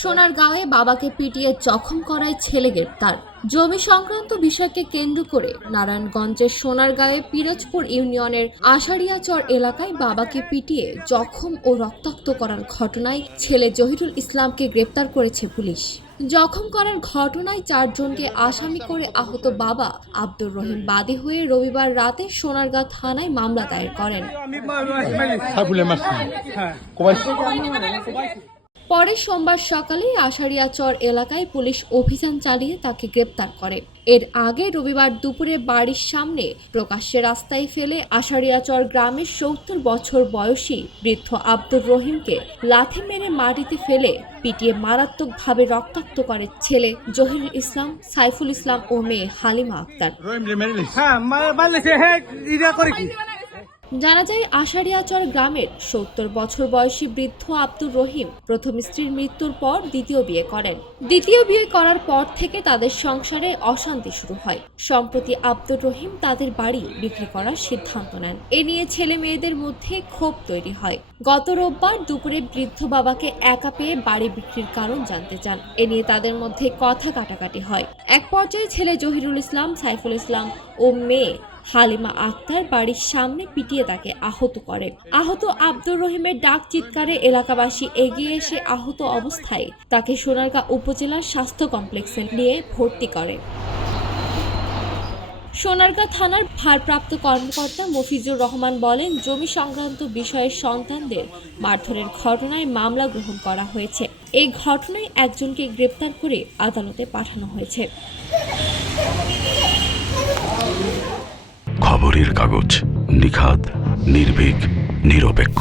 সোনারগাঁওয়ে বাবাকে পিটিয়ে জখম করায় ছেলে গ্রেপ্তার। জমি সংক্রান্ত বিষয়কে কেন্দ্র করে নারায়ণগঞ্জের সোনারগাঁওয়ে পিরোজপুর ইউনিয়নের আশারিয়াচর এলাকায় বাবাকে পিটিয়ে জখম ও রক্তাক্ত করার ঘটনায় ছেলে জহিরুল ইসলামকে গ্রেপ্তার করেছে পুলিশ। জখম করার ঘটনায় 4 জনকে আসামি করে আহত বাবা আব্দুর রহিম বাদী হয়ে রবিবার রাতে সোনারগাঁ থানায় মামলা দায়ের করেন। পরে সোমবার সকালে আশারিয়াচর এলাকায় পুলিশ অভিযান চালিয়ে তাকে গ্রেপ্তার করে। এর আগে রবিবার দুপুরে বাড়ির সামনে প্রকাশ্যে রাস্তায় ফেলে আশারিয়াচর গ্রামের 70 বছর বয়সী বৃদ্ধ আব্দুর রহিমকে লাথি মেরে মাটিতে ফেলে পিটিয়ে মারাত্মকভাবে রক্তাক্ত করে ছেলে জহিরুল ইসলাম, সাইফুল ইসলাম ও মেয়ে হালিমা আক্তার। জানা যায় আশারিয়াচর গ্রামের 70 বছর বয়সী বৃদ্ধ আব্দুর রহিম প্রথম স্ত্রীর মৃত্যুর পর দ্বিতীয় বিয়ে করেন। দ্বিতীয় বিয়ে করার পর থেকে তাদের সংসারে অশান্তি শুরু হয়। সম্প্রতি আব্দুর রহিম তাদের বাড়ি বিক্রি করার সিদ্ধান্ত নেন। এ নিয়ে ছেলে মেয়েদের মধ্যে ক্ষোভ তৈরি হয়। গত রোববার দুপুরে বৃদ্ধ বাবাকে একা পেয়ে বাড়ি বিক্রির কারণ জানতে চান। এ নিয়ে তাদের মধ্যে কথা কাটাকাটি হয়। এক পর্যায়ে ছেলে জহিরুল ইসলাম, সাইফুল ইসলাম ও মেয়ে হালিমা আক্তার বাড়ির সামনে পিটিয়ে তাকে আহত করে। আহত আব্দুর রহিমের ডাক চিৎকারে এলাকাবাসী এগিয়ে এসে আহত অবস্থায় তাকে সোনারগাঁ উপজেলার স্বাস্থ্য কমপ্লেক্সে নিয়ে ভর্তি করে। সোনারগাঁ থানার ভারপ্রাপ্ত কর্মকর্তা মফিজুর রহমান বলেন, জমি সংক্রান্ত বিষয়ে সন্তানদের মারধরের ঘটনায় মামলা গ্রহণ করা হয়েছে। এই ঘটনায় একজনকে গ্রেপ্তার করে আদালতে পাঠানো হয়েছে। খবরের কাগজ, নিখাত, নির্ভীক, নিরপেক্ষ।